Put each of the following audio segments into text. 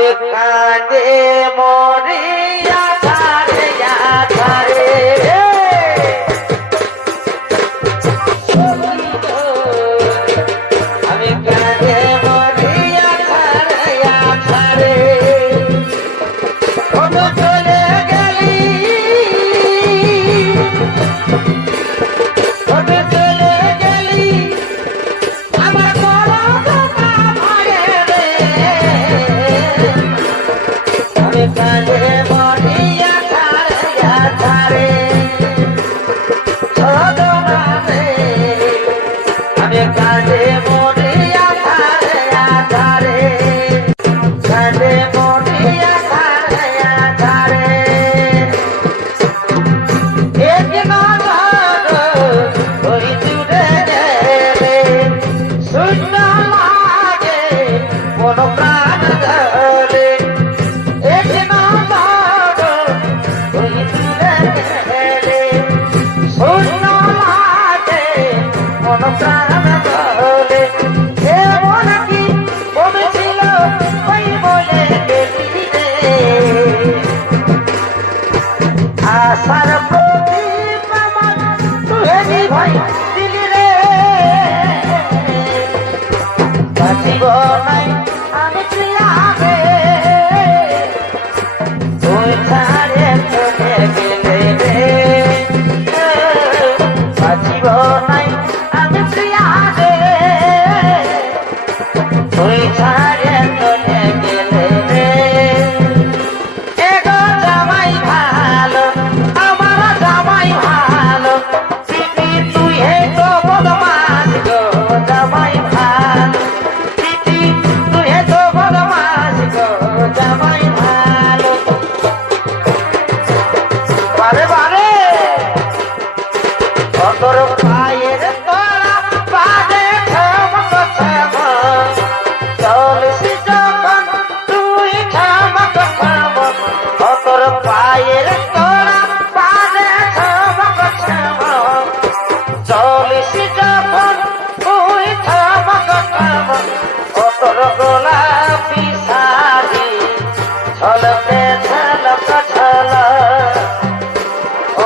আমি কাঁদে মরিয়া ধারে ধারে আমি কাঁদে মরিয়া ধারে ধারে কত চলে গেলি কত চলে গেলি আমার আমি কাঁদে মরিয়া ধারে ধারে ছদনারে আমি কাঁদে মরিয়া ধারে ধারে কাঁদে মরিয়া ধারে ধারে একদিন ওই দূরে গেলে শূন্য লাগে মন প্রাণ ধরে প্রাণ বলে এমন কি বলেছিল ওই বলে আশার প্রদীপ আমার তুই ভাই দিলি রে বাঁচিব নাই আমি প্রিয়াবে তুই ছাড়ে চলে গেলে রে বাঁচিব নাই আমি প্রিয়াবে তুই ছাড়ে চলে গেলে রে এগো জামাই ভালো আমার জামাই ভালো প্রীতি তুই হে তো বদমাস গো জামাই ভালো প্রীতি তুই হে তো বদমাস গো জামাই ভালো বারে বারে অতর পায়ের তোরা বাজে ঠমক ঠমক চলছি যখন তুই ঠমক ঠমক অতর পায়ের তোরা বাজে ঠমক ঠমক চলছি যখন তুই ঠমক ঠমক অতর গোলাপি শাড়ি ঝলকে ঝলক ঝলক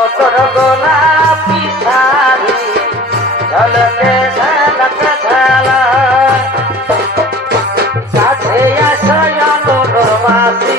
অতর গোলাপি শাড়ি ঝলকে ঝলক ঝলক কাছে আসয় অনুর মাসি